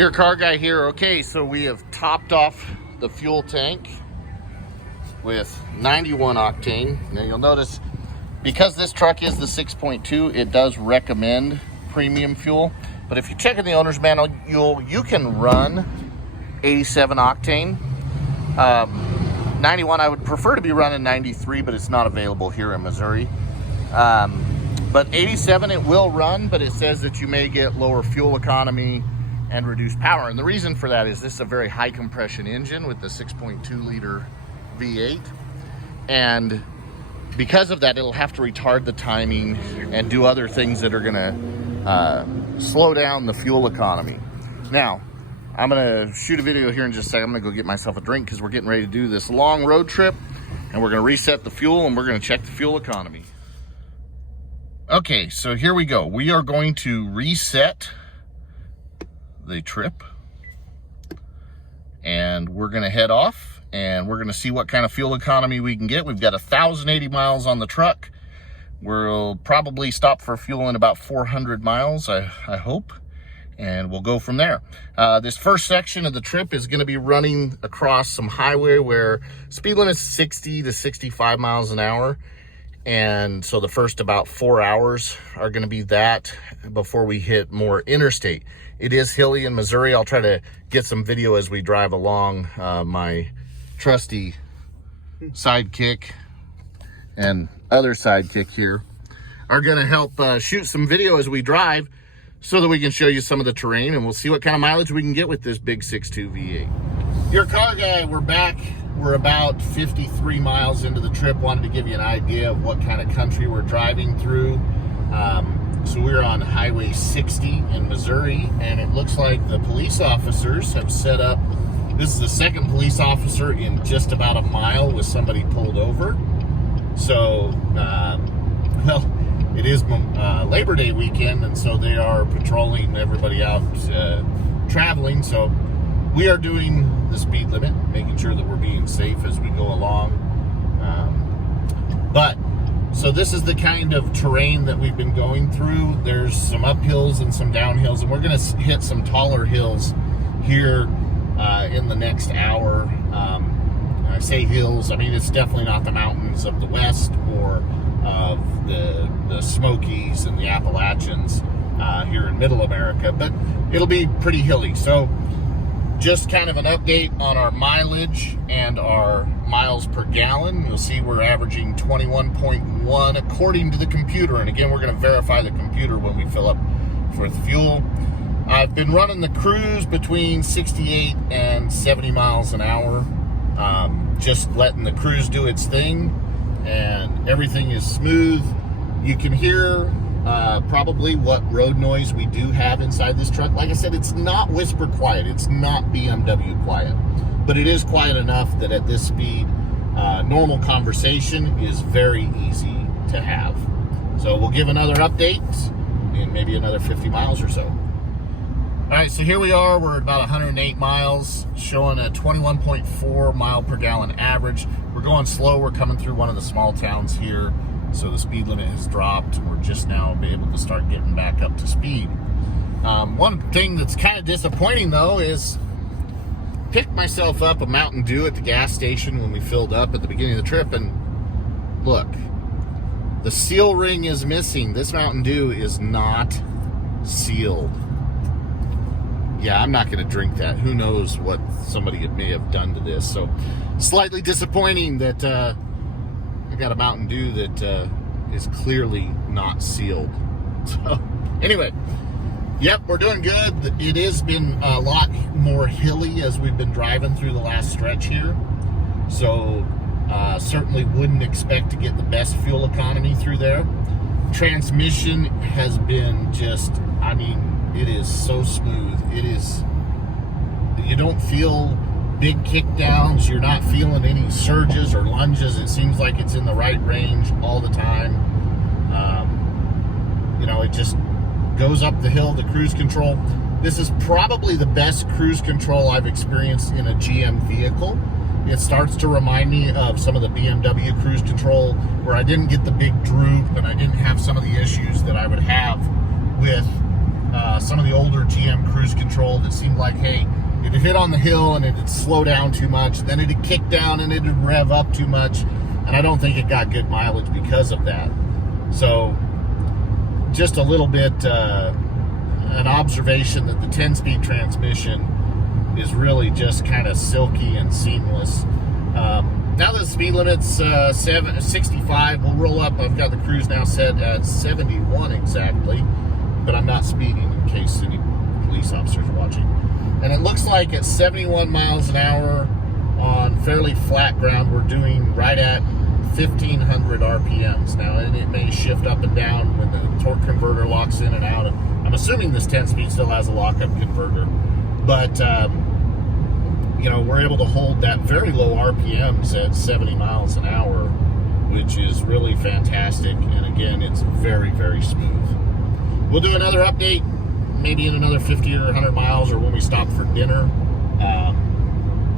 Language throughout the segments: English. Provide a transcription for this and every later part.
Your car guy here. Okay, so we have topped off the fuel tank with 91 octane. Now you'll notice, because this truck is the 6.2, it does recommend premium fuel. But if you check in the owner's manual, you can run 87 octane. 91, I would prefer to be running 93, but it's not available here in Missouri. But 87 it will run, but it says that you may get lower fuel economy and reduced power. And the reason for that is this is a very high compression engine with the 6.2 liter V8. And because of that, it'll have to retard the timing and do other things that are gonna slow down the fuel economy. Now, I'm gonna shoot a video here in just a second. I'm gonna go get myself a drink because we're getting ready to do this long road trip, and we're gonna reset the fuel and we're gonna check the fuel economy. Okay, so here we go. We are going to reset the trip, and we're gonna head off and we're gonna see what kind of fuel economy we can get. We've got 1,080 miles on the truck. We'll probably stop for fuel in about 400 miles, I hope, and we'll go from there. This first section of the trip is gonna be running across some highway where speed limit is 60 to 65 miles an hour. And so the first about 4 hours are gonna be that before we hit more interstate. It is hilly in Missouri. I'll try to get some video as we drive along. My trusty sidekick and other sidekick here are gonna help shoot some video as we drive so that we can show you some of the terrain, and we'll see what kind of mileage we can get with this big 6.2 V8. Your car guy, we're back. We're about 53 miles into the trip. Wanted to give you an idea of what kind of country we're driving through. So we're on Highway 60 in Missouri, and it looks like the police officers have set up. This is the second police officer in just about a mile with somebody pulled over. So, well, it is Labor Day weekend, and so they are patrolling everybody out traveling. So we are doing the speed limit, making sure that we're being safe as we go along. So this is the kind of terrain that we've been going through. There's some uphills and some downhills, and we're gonna hit some taller hills here in the next hour. I say hills, I mean, it's definitely not the mountains of the West or of the Smokies and the Appalachians here in Middle America, but it'll be pretty hilly. So just kind of an update on our mileage and our miles per gallon. You'll see we're averaging 21.1 according to the computer. And again, we're gonna verify the computer when we fill up for the fuel. I've been running the cruise between 68 and 70 miles an hour. Just letting the cruise do its thing, and everything is smooth. You can hear probably what road noise we do have inside this truck. Like I said, it's not whisper quiet. It's not BMW quiet, but it is quiet enough that at this speed, normal conversation is very easy to have. So we'll give another update in maybe another 50 miles or so. All right, so here we are. We're at about 108 miles, showing a 21.4 mile per gallon average. We're going slow. We're coming through one of the small towns here, so the speed limit has dropped. We're just now able to start getting back up to speed. One thing that's kind of disappointing though is picked myself up a Mountain Dew at the gas station when we filled up at the beginning of the trip, and look, the seal ring is missing. This Mountain Dew is not sealed. Yeah, I'm not going to drink that. Who knows what somebody may have done to this. So slightly disappointing that I got a Mountain Dew that is clearly not sealed. So anyway, yep, we're doing good. It has been a lot more hilly as we've been driving through the last stretch here. So certainly wouldn't expect to get the best fuel economy through there. Transmission has been just, I mean, it is so smooth. It is, you don't feel big kickdowns. You're not feeling any surges or lunges. It seems like it's in the right range all the time. You know, it just goes up the hill, the cruise control. This is probably the best cruise control I've experienced in a GM vehicle. It starts to remind me of some of the BMW cruise control where I didn't get the big droop and I didn't have some of the issues that I would have with some of the older GM cruise control that seemed like, hey, it'd hit on the hill and it'd slow down too much, then it'd kick down and it'd rev up too much, and I don't think it got good mileage because of that. So just a little bit an observation that the 10-speed transmission is really just kind of silky and seamless. Now that the speed limit's 65, we'll roll up. I've got the cruise now set at 71 exactly, but I'm not speeding in case any police officers are watching. And it looks like at 71 miles an hour on fairly flat ground, we're doing right at 1,500 RPMs. Now, and it may shift up and down when the torque converter locks in and out. And I'm assuming this 10-speed still has a lockup converter, but you know, we're able to hold that very low RPMs at 70 miles an hour, which is really fantastic. And again, it's very, very smooth. We'll do another update maybe in another 50 or 100 miles, or when we stop for dinner.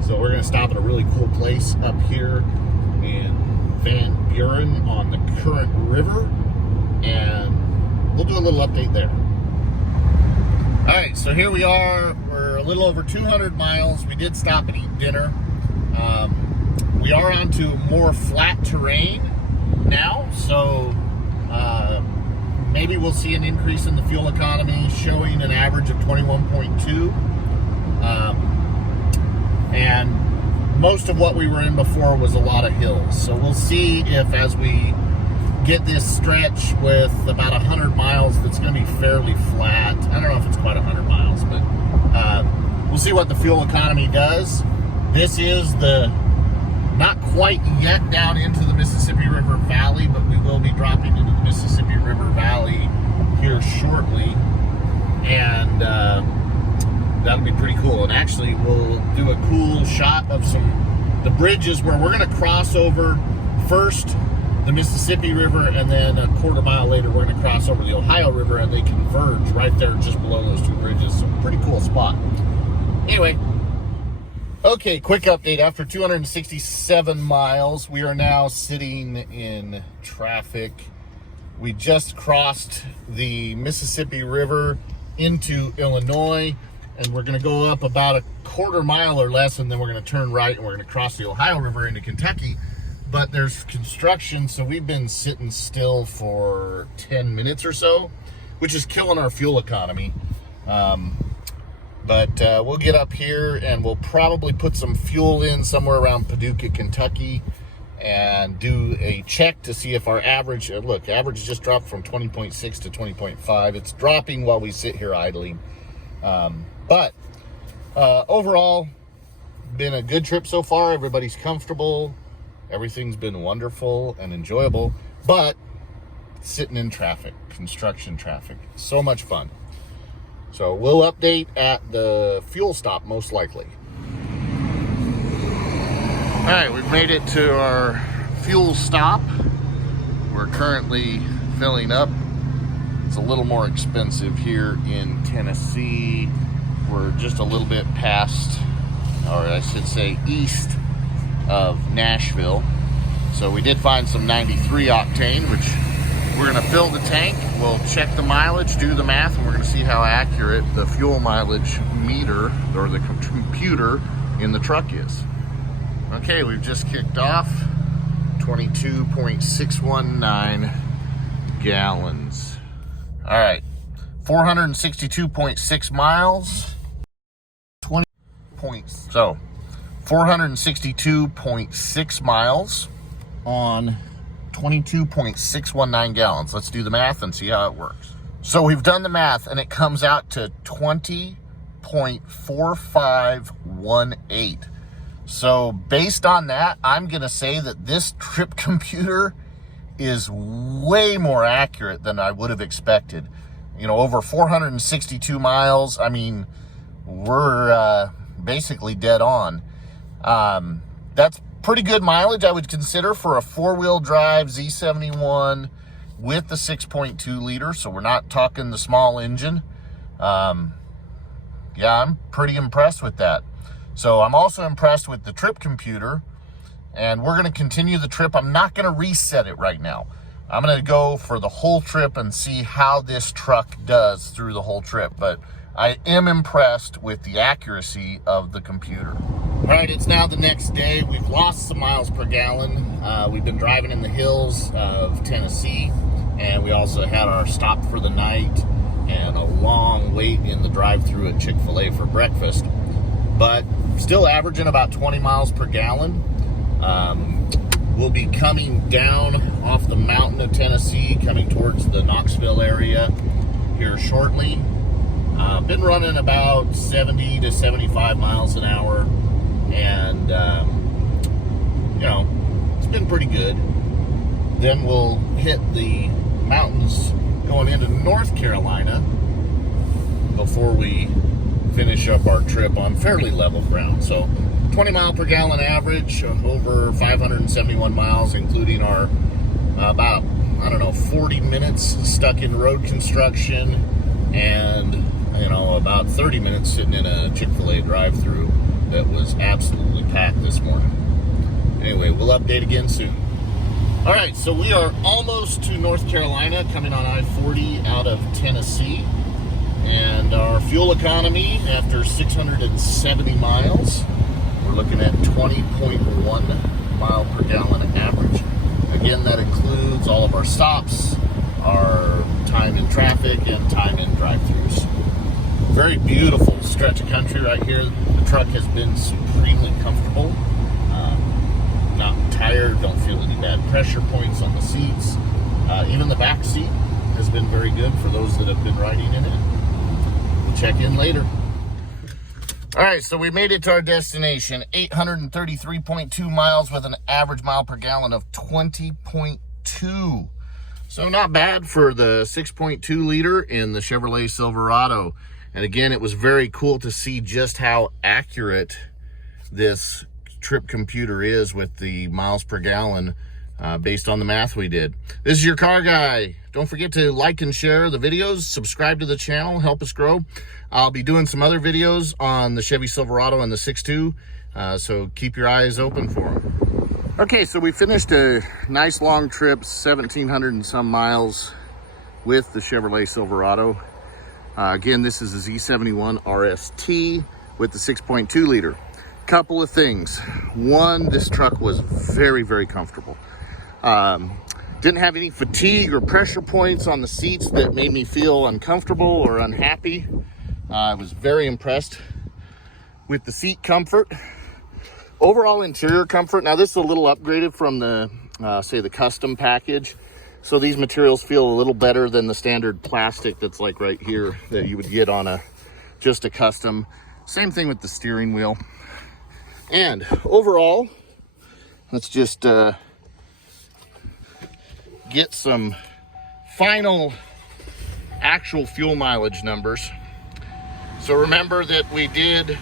So we're going to stop at a really cool place up here in Van Buren on the Current River, and we'll do a little update there. All right, so here we are. We're a little over 200 miles. We did stop and eat dinner. We are onto more flat terrain now, so maybe we'll see an increase in the fuel economy, showing an average of 21.2. And most of what we were in before was a lot of hills. So we'll see if, as we get this stretch with about 100 miles that's going to be fairly flat. I don't know if it's quite 100 miles, but we'll see what the fuel economy does. This is the not quite yet down into the Mississippi River Valley, but we will be dropping into the Mississippi River Valley here shortly, and that'll be pretty cool. And actually, we'll do a cool shot of the bridges where we're going to cross over first the Mississippi River, and then a quarter mile later we're going to cross over the Ohio River, and they converge right there just below those two bridges. So pretty cool spot. Anyway, okay, quick update. After 267 miles, we are now sitting in traffic. We just crossed the Mississippi River into Illinois, and we're going to go up about a quarter mile or less, and then we're going to turn right, and we're going to cross the Ohio River into Kentucky. But there's construction, so we've been sitting still for 10 minutes or so, which is killing our fuel economy. But we'll get up here, and we'll probably put some fuel in somewhere around Paducah, Kentucky, and do a check to see if our average, look, average just dropped from 20.6 to 20.5. It's dropping while we sit here idling. But overall, been a good trip so far. Everybody's comfortable. Everything's been wonderful and enjoyable, but sitting in traffic, construction traffic, so much fun. So we'll update at the fuel stop most likely. All right, we've made it to our fuel stop. We're currently filling up. It's a little more expensive here in Tennessee. We're just a little bit past, or I should say east of Nashville. So we did find some 93 octane, which we're going to fill the tank. We'll check the mileage, do the math, and we're going to see how accurate the fuel mileage meter or the computer in the truck is. Okay, we've just kicked off. 22.619 gallons. All right, 462.6 miles. 462.6 miles on 22.619 gallons. Let's do the math and see how it works. So we've done the math, and it comes out to 20.4518. So based on that, I'm going to say that this trip computer is way more accurate than I would have expected. You know, over 462 miles, I mean, we're basically dead on. That's pretty good mileage, I would consider, for a four-wheel drive Z71 with the 6.2 liter. So we're not talking the small engine. Yeah, I'm pretty impressed with that. So I'm also impressed with the trip computer, and we're going to continue the trip. I'm not going to reset it right now. I'm gonna go for the whole trip and see how this truck does through the whole trip, but I am impressed with the accuracy of the computer. All right, it's now the next day. We've lost some miles per gallon. We've been driving in the hills of Tennessee, and we also had our stop for the night and a long wait in the drive-thru at Chick-fil-A for breakfast, but still averaging about 20 miles per gallon. We'll be coming down off the mountain of Tennessee, coming towards the Knoxville area here shortly. Been running about 70 to 75 miles an hour, and you know, it's been pretty good. Then we'll hit the mountains going into North Carolina before we finish up our trip on fairly level ground. So 20 mile per gallon average, over 571 miles, including our about, I don't know, 40 minutes stuck in road construction, and you know, about 30 minutes sitting in a Chick-fil-A drive-thru that was absolutely packed this morning. Anyway, we'll update again soon. All right, so we are almost to North Carolina, coming on I-40 out of Tennessee. And our fuel economy after 670 miles, we're looking at 20.1 mile per gallon average. Again, that includes all of our stops, our time in traffic, and time in drive-thrus. Very beautiful stretch of country right here. The truck has been supremely comfortable. Not tired, don't feel any bad pressure points on the seats. Even the back seat has been very good for those that have been riding in it. We'll check in later. All right, so we made it to our destination, 833.2 miles with an average mile per gallon of 20.2. So not bad for the 6.2 liter in the Chevrolet Silverado. And again, it was very cool to see just how accurate this trip computer is with the miles per gallon based on the math we did. This is your car guy. Don't forget to like and share the videos, subscribe to the channel, help us grow. I'll be doing some other videos on the Chevy Silverado and the 6.2, so keep your eyes open for them. Okay, so we finished a nice long trip, 1,700 and some miles with the Chevrolet Silverado. Again, this is a Z71 RST with the 6.2 liter. Couple of things. One, this truck was very, very comfortable. Didn't have any fatigue or pressure points on the seats that made me feel uncomfortable or unhappy. I was very impressed with the seat comfort. Overall interior comfort. Now this is a little upgraded from the, say, the custom package. So these materials feel a little better than the standard plastic that's like right here that you would get on just a custom. Same thing with the steering wheel. And overall, let's just get some final actual fuel mileage numbers. So remember that we did,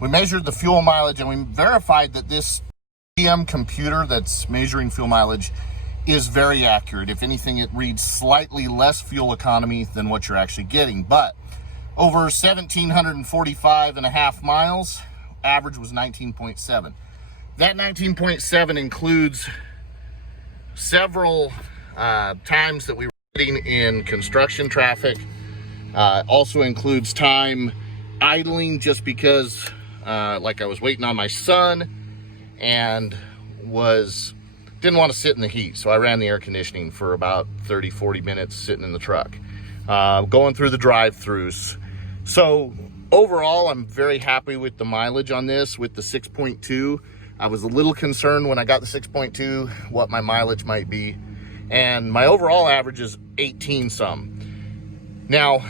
we measured the fuel mileage and we verified that this GM computer that's measuring fuel mileage is very accurate. If anything, it reads slightly less fuel economy than what you're actually getting, but over 1,745 and a half miles, average was 19.7. That 19.7 includes several times that we were sitting in construction traffic. Also includes time idling just because like I was waiting on my son and didn't want to sit in the heat. So I ran the air conditioning for about 30, 40 minutes sitting in the truck, going through the drive-thrus. So overall, I'm very happy with the mileage on this with the 6.2. I was a little concerned when I got the 6.2 what my mileage might be. And my overall average is 18 some. Now,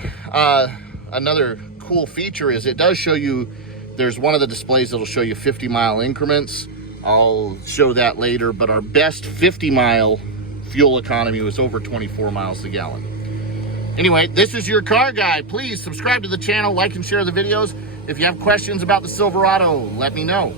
another cool feature is it does show you, there's one of the displays that'll show you 50 mile increments. I'll show that later, but our best 50 mile fuel economy was over 24 miles a gallon. Anyway, this is your car guy. Please subscribe to the channel, like and share the videos. If you have questions about the Silverado, let me know.